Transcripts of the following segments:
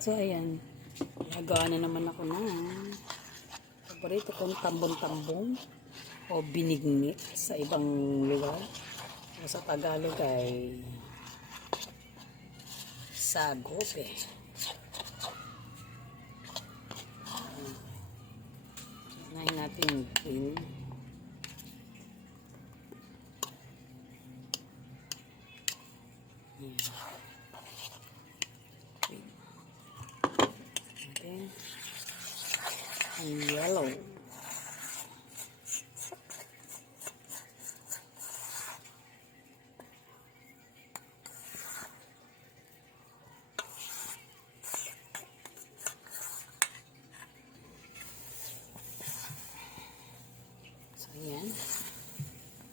So, ayan. Nagawa na naman ako ng paborito kong tambon-tambong o binignit sa ibang lugar. O sa Tagalog ay sagobe. Unahin natin yung green. And yellow. So, ayan.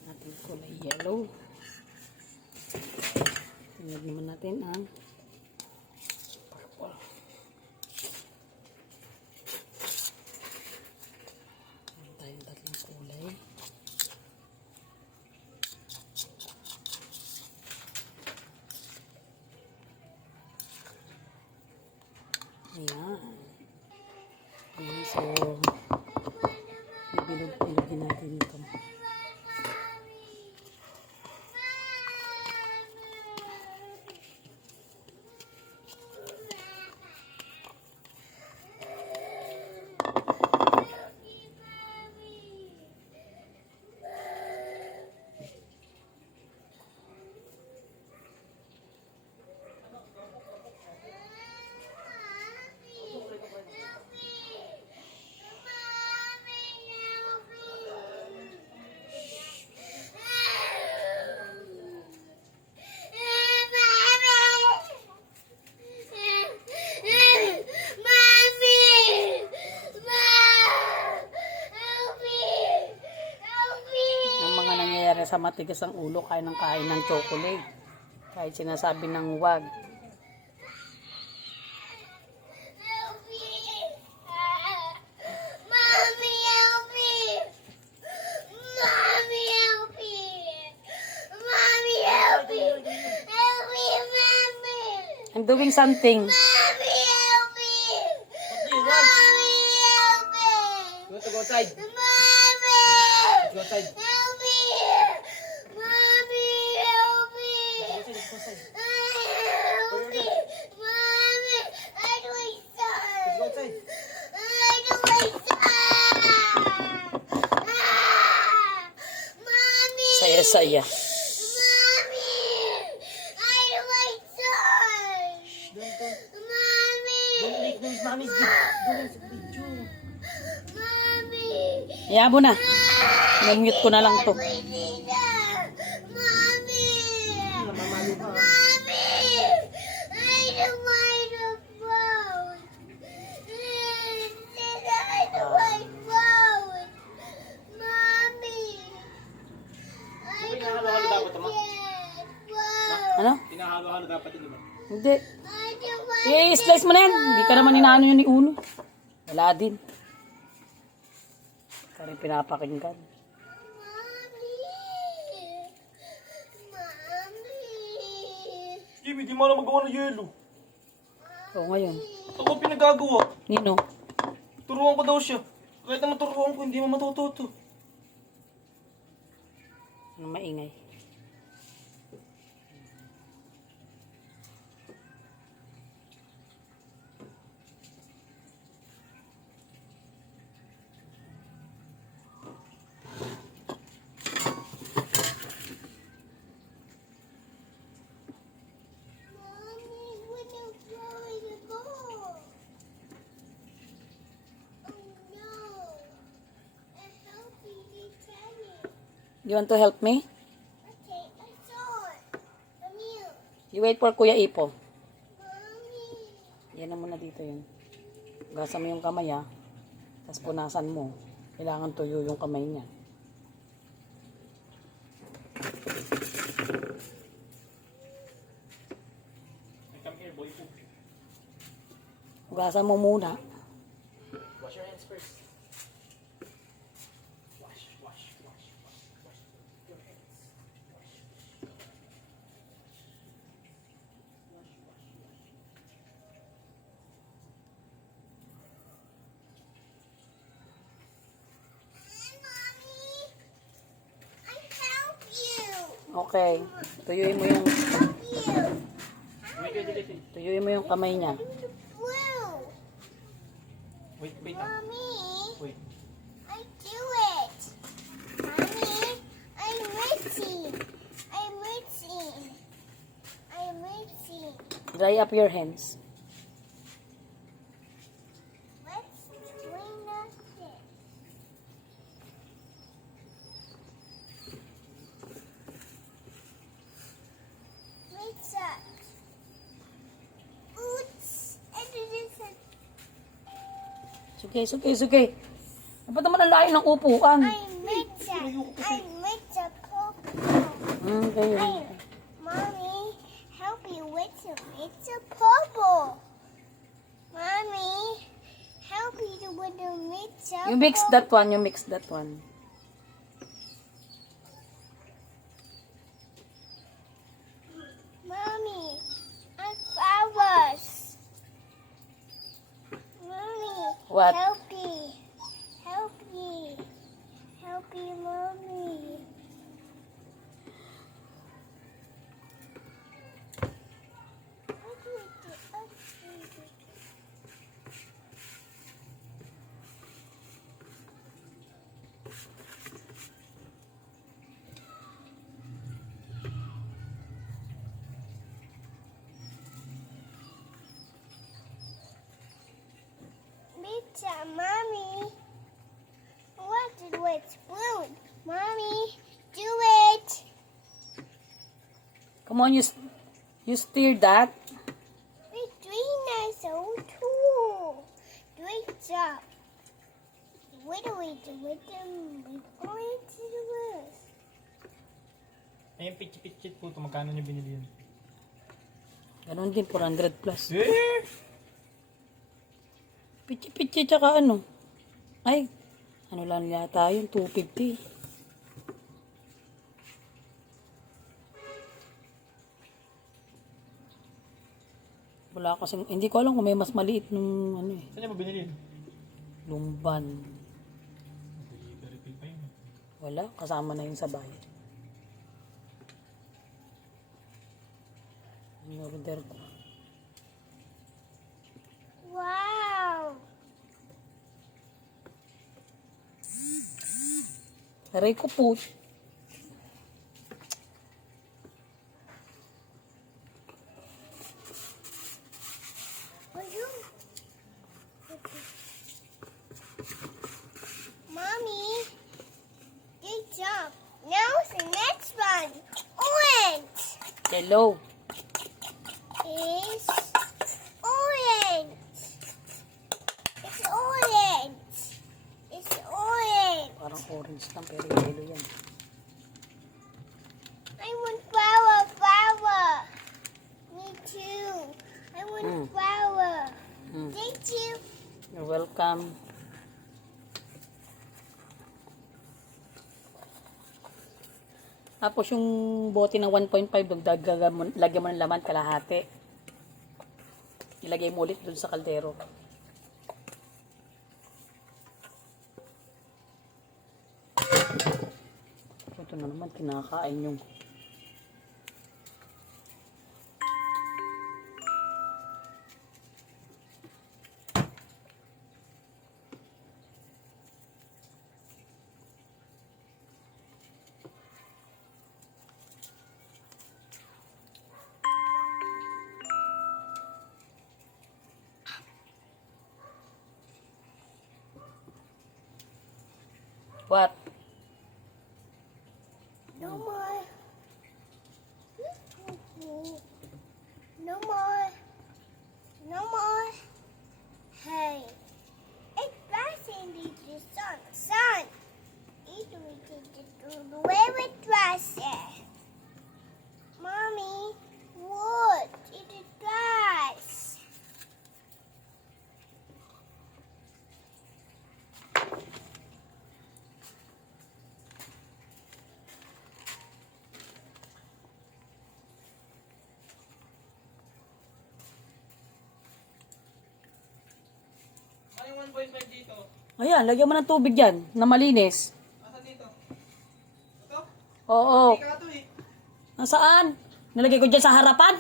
Natin kulay yellow. Tingnan naman natin ang purple. Meron tayong tatlong kulay. Ayan. Ayan, so ibilog-bilogin natin ito. Sa matigas ang ulo, kain ng chocolate. Kahit sinasabi ng wag. Mommy, help me! Mommy, help me! Mommy, help me! Help me, mommy! I'm doing something. Mommy, help me! Mommy, help me! You want to go outside? Mommy! Let's go outside. Help me! Mommy, help me! Let's go outside. Help me! Mommy, I don't Let's go outside. I don't Mommy! Saya-saya. Mommy! I don't like Mommy! Don't lick those mommy's video. Mommy! Yabo na. Nag-mute ko na lang to. Mommy! Mamalo ka. Mommy! I don't want a phone. I don't want phone. Mommy! I don't Pinahalo-halo dapat, want ama? phone. Ano? Pinahalo-halo dapat yun, diba? Hindi. I don't want I-slice mo na yan. Hindi ka naman inaano yun ni Uno. Wala din. Kaya pinapakinggan. Mommy! Mommy! Jimmy, di mo na magawa ng yelo. Oo, ngayon. Ako pinagagawa. Nino? Turuan ko daw siya. Kahit naman turuan ko, hindi mo matututo. Ano maingay? Mommy, when you throwing the ball? Oh no! I help you eat tennis. You want to help me? Okay, I saw it. Come here. You wait for Kuya Ipo. Mommy. Yan na muna dito yun. Gasa mo yung kamay ha. Tapos punasan mo. Kailangan tuyo yung kamay niya. Come here, boy. Hugasan mo muna. Wash your hands first. Wash your hands. Okay. Tuyuin mo yung You. tuyuin mo yung kamay niya. Blue. Wait. Mommy. Wait. I do it. Mommy, I'm Richie. I'm Richie. I'm Richie. Dry up your hands. Let's clean up this. What's up? Oops. I did this. Suki. Dapat naman ang layo ng upuan. I'm Mitcha. I'm Mitcha Popo. Okay. Mommy, help me with some Mitcha Popo. Mommy, help me with the Mitcha You mix that one. Mommy, I'm flowers. Mommy, What? help me. Help me. Help me, Mommy. What do we do? Pizza, Mommy. What did what's blue? Mommy, do it. Come on, you stir that. We're doing that so too. Great job. What do we do with them? We're going to the roof. Ayun, pitchit po ito. Magkano niya binili yun? Ganon din, 400 plus. Eh! Pichi, tsaka ano? Ay, ano lang yata yun, 250. Wala kasing, hindi ko alam kung may mas maliit nung ano eh, Saan niya ba binili yun? lumban. Delivery fee pa yun. Wala, kasama na yun sa bahay. Ang order ko. Wow. Aray ko po. Will you? Mommy, good job. Now the next one. Orange Hello. is orange. It's orange. It's orange. Parang orange lang pero yellow yan. I want flower, flower. Me too. I want flower. Mm. Thank you. You're welcome. Tapos yung bote ng 1.5, lagyan mo ng laman kalahati. Ilagay mo ulit dun sa kaldero. Ito na naman, kinakain yung what? No more. No more. No more. Hey. It's fascinating the sun. Sun. Eat the way with dresses. Mommy, wood. Eat the grass. Ano yung 1.5 dito? Ayan, lagyan mo ng tubig dyan, na malinis. Asa dito? Ito? Oo. Hindi ka ito eh. Nasaan? Nalagay ko dyan sa harapan.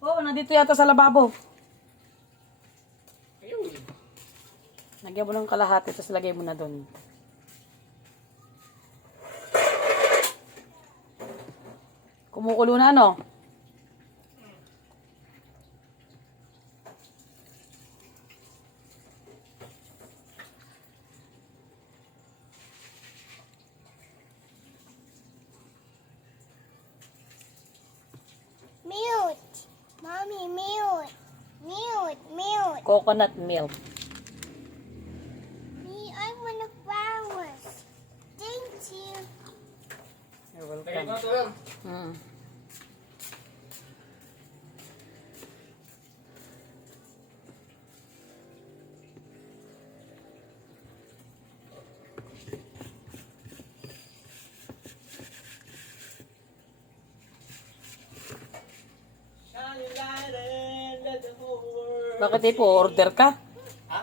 Oo, nandito yata sa lababo. Ayun. Lagyan mo ng kalahati, tapos lagay mo na doon. Kumukulo na, ano? Milk. Mommy, milk. Milk, milk. Coconut milk. Me, I want the flowers. Thank you. You're Lagay ko welcome. na ito yan. Mm. Shine your light and let the whole world Bakit po order ka? Ha?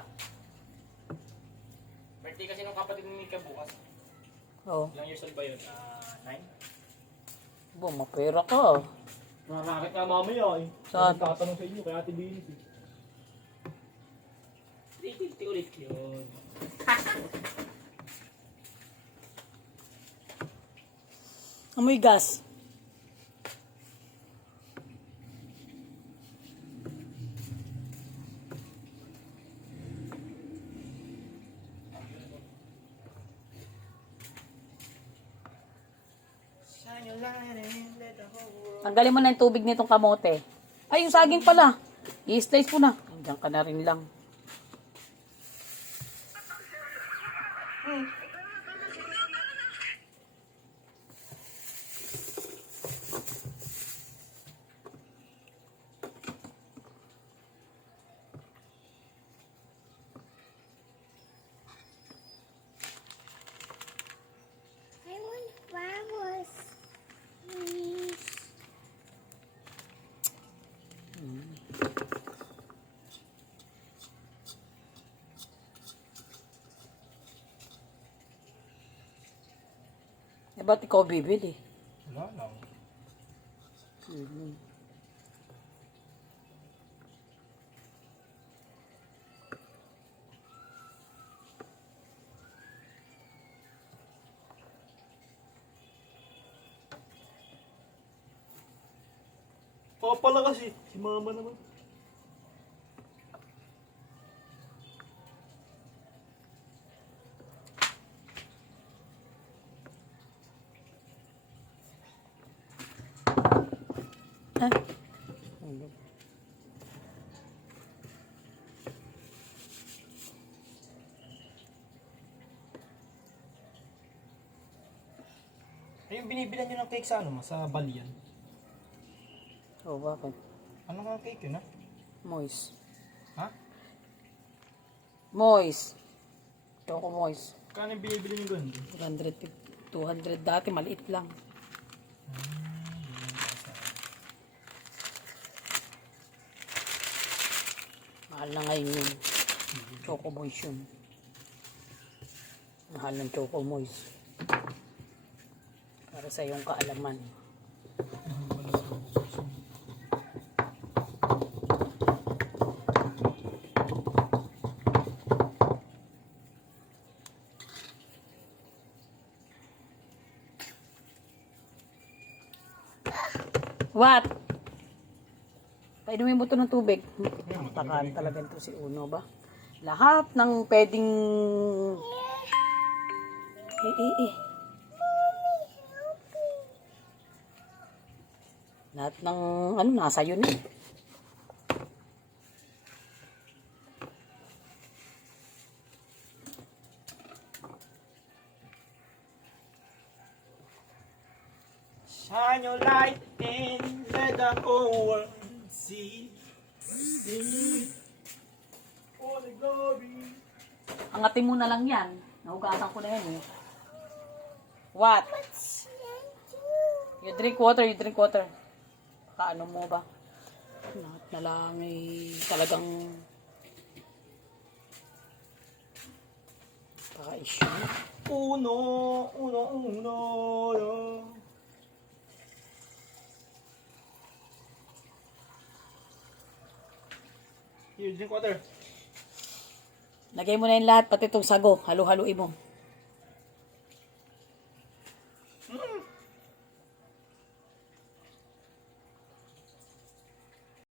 Birthday kasi nung kapatid ni Mika bukas. Oo. Ilang years old ba yun? 9? Mapera ka. Nakakakit nga mamaya eh. Saan? Tatanong sa inyo kaya Ate Binis eh. 350 ulit yun. Amoy gas. Shine your light and let the whole world. Tanggalin mo na yung tubig nitong kamote. Ay, yung saging pala. I-slice mo na. Diyan ka na rin lang. I want flowers. Please. Eh, ba't ikaw bibili? Wala lang. Papa pala kasi. Si mama naman. Ha? Ay, yung binibilan nyo ng cake sa ano, sa Balian. Oh, bakit? Ano nga cake yun, ha? Moist. Ha? Moist. Choco moist. Kano yung binibili nyo doon? 200, 200 dati, maliit lang. Mahal na ngayon yun. Choco moist yun. Mahal ng choco moist. Para sa iyong kaalaman. What? Painumin mo ito ng tubig. Takaan talaga ito si Uno ba? Lahat ng pwedeng... Lahat ng ano nasa yun eh. Shine your light and let the whole world see. For the glory. Angatin mo na lang yan. Nahugasan ko na yan eh. What? What's that do? You drink water, you drink water. Kaano mo ba? Lahat na lang eh, talagang Paisyo. Uno, uno, uno, uno. Here, drink water. Lagay mo na yung lahat, pati itong sago. Halo-haluin mo.